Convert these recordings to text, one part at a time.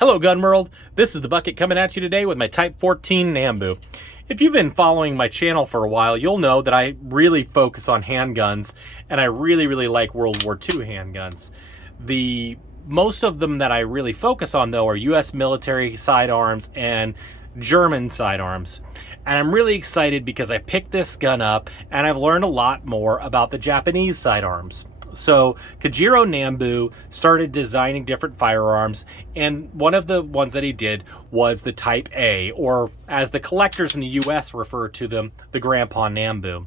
Hello Gun World, this is the Bucket coming at you today with my Type 14 Nambu. If you've been following my channel for a while, you'll know that I really focus on handguns, and I really like World War II handguns. Most of them that I really focus on though are US military sidearms and German sidearms. And I'm really excited because I picked this gun up and I've learned a lot more about the Japanese sidearms. So Kajiro Nambu started designing different firearms, and one of the ones that he did was the Type A, or as the collectors in the US refer to them, the Grandpa Nambu.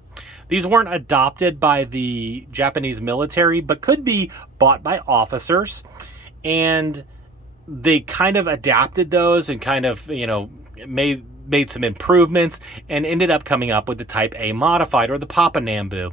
These weren't adopted by the Japanese military, but could be bought by officers, and they kind of adapted those and kind of, made some improvements and ended up coming up with the Type A modified, or the Papa Nambu.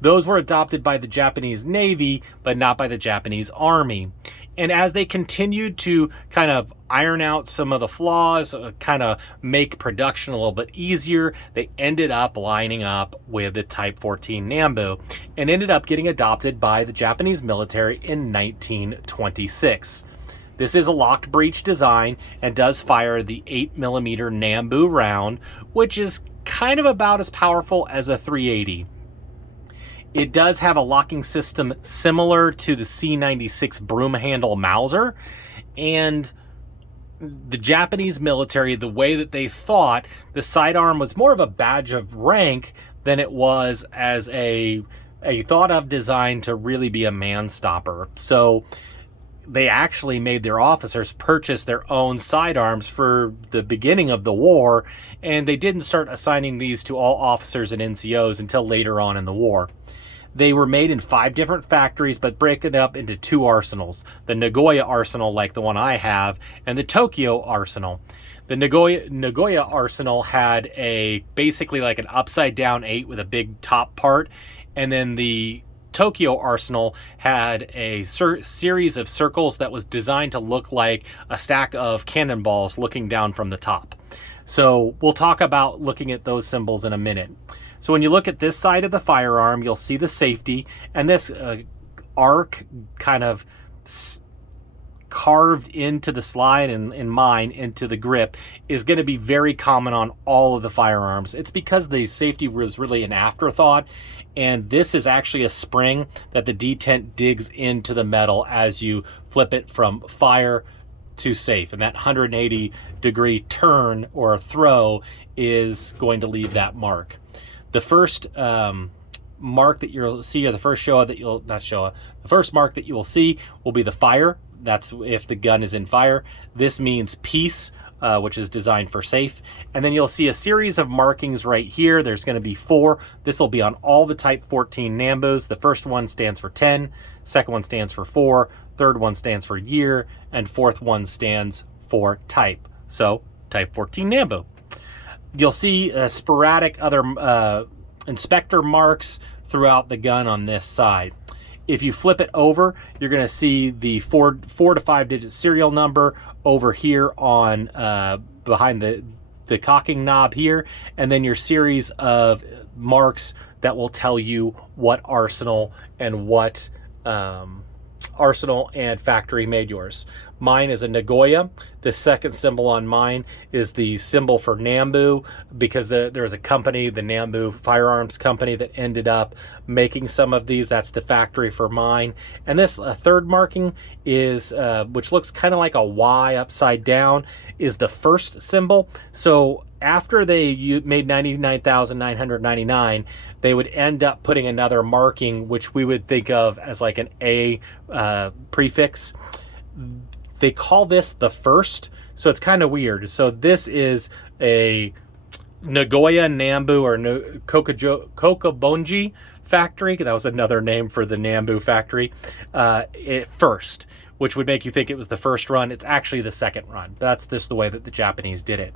Those were adopted by the Japanese Navy, but not by the Japanese Army. And as they continued to kind of iron out some of the flaws, kind of make production a little bit easier, they ended up lining up with the Type 14 Nambu and ended up getting adopted by the Japanese military in 1926. This is a locked breech design and does fire the 8mm Nambu round, which is kind of about as powerful as a .380. It does have a locking system similar to the C96 broom handle Mauser, and the Japanese military, the way that they thought, the sidearm was more of a badge of rank than it was as a thought of design to really be a man stopper. So they actually made their officers purchase their own sidearms for the beginning of the war, and they didn't start assigning these to all officers and NCOs until later on in the war. They were made in 5 different factories, but break it up into 2 arsenals. The Nagoya arsenal, like the one I have, and the Tokyo arsenal. The Nagoya arsenal had basically like an upside down 8 with a big top part, and then the Tokyo arsenal had a series of circles that was designed to look like a stack of cannonballs looking down from the top. So we'll talk about looking at those symbols in a minute. So when you look at this side of the firearm, you'll see the safety, and this arc kind of carved into the slide, and in mine into the grip, is going to be very common on all of the firearms. It's because the safety was really an afterthought, and this is actually a spring that the detent digs into the metal as you flip it from fire to safe, and that 180-degree turn or throw is going to leave that mark. The first mark that you'll see, or the first the first mark that you will see will be the fire. That's if the gun is in fire. This means peace, which is designed for safe. And then you'll see a series of markings right here. There's going to be 4. This will be on all the Type 14 Nambus. The first one stands for 10, second one stands for 4, third one stands for year, and fourth one stands for type. So Type 14 Nambu. You'll see sporadic other inspector marks throughout the gun on this side. If you flip it over, you're going to see the 4 to 5 digit serial number over here on behind the cocking knob here, and then your series of marks that will tell you what arsenal and what arsenal and factory made yours. Mine is a Nagoya. The second symbol on mine is the symbol for Nambu, because there's a company, the Nambu Firearms Company, that ended up making some of these. That's the factory for mine. And this third marking is, which looks kind of like a Y upside down, is the first symbol. So after they made 99,999, they would end up putting another marking, which we would think of as like an A prefix. They call this the first, so it's kind of weird. So this is a Nagoya Nambu, or Kokobonji factory. That was another name for the Nambu factory. First, which would make you think it was the first run. It's actually the second run. That's just the way that the Japanese did it.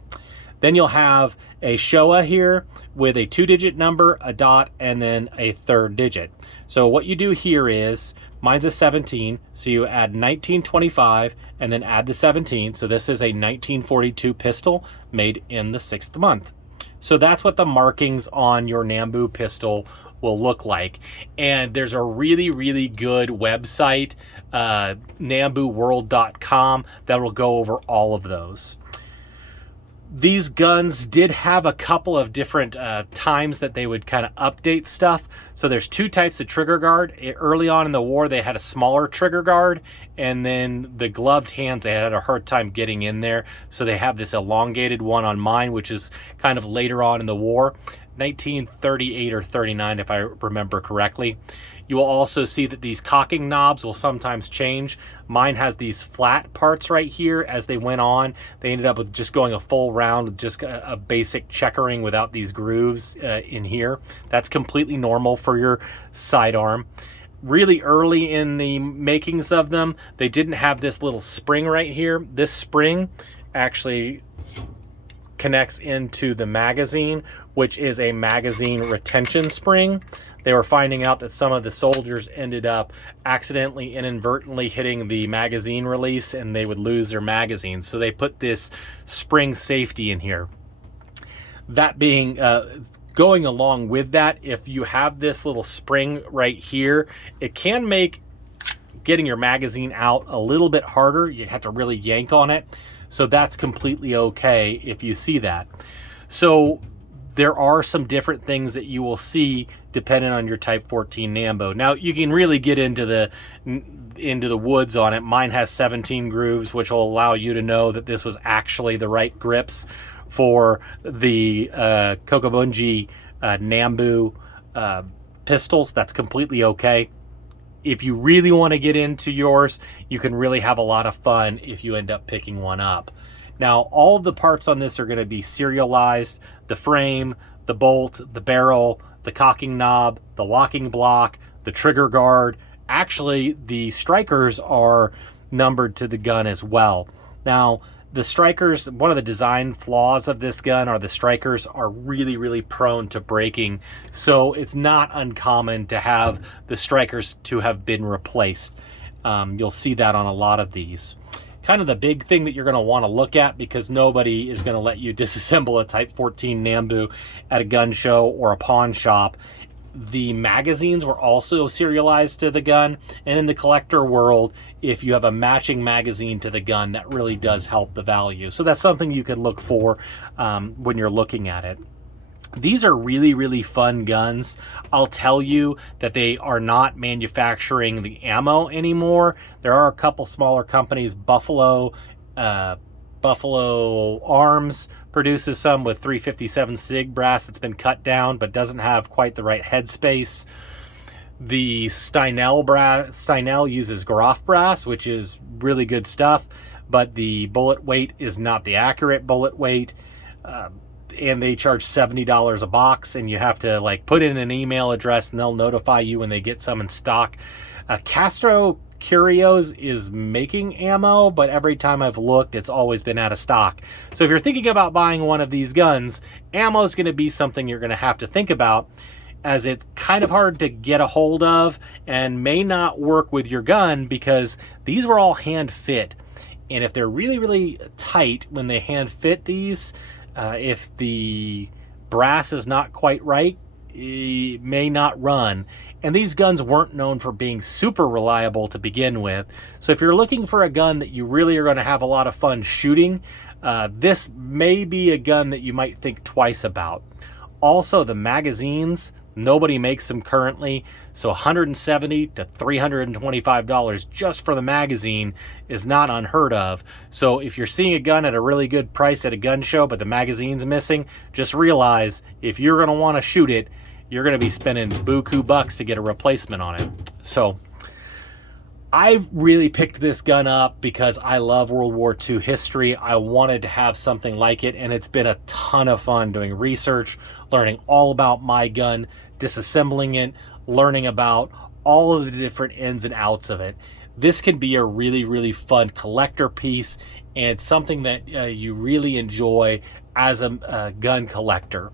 Then you'll have a Showa here with a 2-digit number, a dot, and then a 3rd digit. So what you do here is, mine's a 17, so you add 1925 and then add the 17. So this is a 1942 pistol made in the 6th month. So that's what the markings on your Nambu pistol will look like. And there's a really, really good website, nambuworld.com, that will go over all of those. These guns did have a couple of different times that they would kind of update stuff. So there's two types of trigger guard. Early on in the war, they had a smaller trigger guard, and then the gloved hands, they had a hard time getting in there. So they have this elongated one on mine, which is kind of later on in the war, 1938 or 39, if I remember correctly. You will also see that these cocking knobs will sometimes change. Mine has these flat parts right here. As they went on, they ended up with just going a full round with just a basic checkering without these grooves in here. That's completely normal for your sidearm. Really early in the makings of them, they didn't have this little spring right here. This spring actually connects into the magazine, which is a magazine retention spring. They were finding out that some of the soldiers ended up accidentally, inadvertently hitting the magazine release, and they would lose their magazines. So they put this spring safety in here. That being, going along with that, if you have this little spring right here, it can make getting your magazine out a little bit harder. You have to really yank on it. So that's completely okay if you see that. So there are some different things that you will see depending on your Type 14 Nambu. Now you can really get into the woods on it. Mine has 17 grooves, which will allow you to know that this was actually the right grips for the Kokobunji Nambu pistols. That's completely okay. If you really want to get into yours, you can really have a lot of fun if you end up picking one up. Now, all of the parts on this are going to be serialized. The frame, the bolt, the barrel, the cocking knob, the locking block, the trigger guard. Actually, the strikers are numbered to the gun as well. Now, the strikers, one of the design flaws of this gun are the strikers are really, really prone to breaking. So it's not uncommon to have the strikers to have been replaced. You'll see that on a lot of these. Kind of the big thing that you're going to want to look at, because nobody is going to let you disassemble a Type 14 Nambu at a gun show or a pawn shop. The magazines were also serialized to the gun, and in the collector world, if you have a matching magazine to the gun, that really does help the value. So that's something you could look for when you're looking at it. These are really, really fun guns. I'll tell you that they are not manufacturing the ammo anymore. There are a couple smaller companies. Buffalo Arms produces some with 357 SIG brass that's been cut down but doesn't have quite the right headspace. The Steinel uses Groff brass, which is really good stuff, but the bullet weight is not the accurate bullet weight. And they charge $70 a box, and you have to like put in an email address and they'll notify you when they get some in stock. Castro Curios is making ammo, but every time I've looked, it's always been out of stock. So if you're thinking about buying one of these guns, ammo is going to be something you're going to have to think about, as it's kind of hard to get a hold of and may not work with your gun, because these were all hand fit. And if they're really, really tight when they hand fit these, if the brass is not quite right, it may not run. And these guns weren't known for being super reliable to begin with. So if you're looking for a gun that you really are going to have a lot of fun shooting, this may be a gun that you might think twice about. Also, the magazines, nobody makes them currently, so $170 to $325 just for the magazine is not unheard of. So if you're seeing a gun at a really good price at a gun show but the magazine's missing, just realize if you're going to want to shoot it, you're going to be spending buku bucks to get a replacement on it. So I really picked this gun up because I love World War II history. I wanted to have something like it, and it's been a ton of fun doing research, learning all about my gun, disassembling it, learning about all of the different ins and outs of it. This can be a really, really fun collector piece, and something that you really enjoy as a gun collector.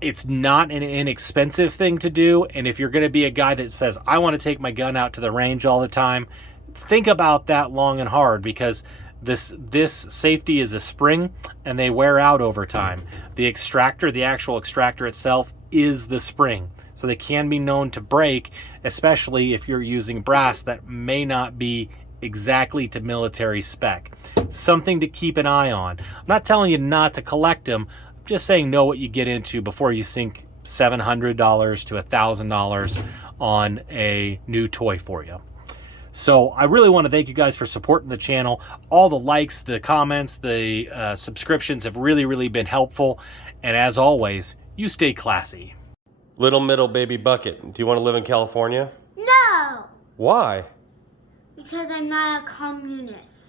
It's not an inexpensive thing to do, and if you're going to be a guy that says, I want to take my gun out to the range all the time, think about that long and hard, because This safety is a spring, and they wear out over time. The extractor, the actual extractor itself, is the spring. So they can be known to break, especially if you're using brass that may not be exactly to military spec. Something to keep an eye on. I'm not telling you not to collect them. I'm just saying know what you get into before you sink $700 to $1,000 on a new toy for you. So I really want to thank you guys for supporting the channel. All the likes, the comments, the subscriptions have really been helpful. And as always, you stay classy. Little middle baby bucket, do you want to live in California? No! Why? Because I'm not a communist.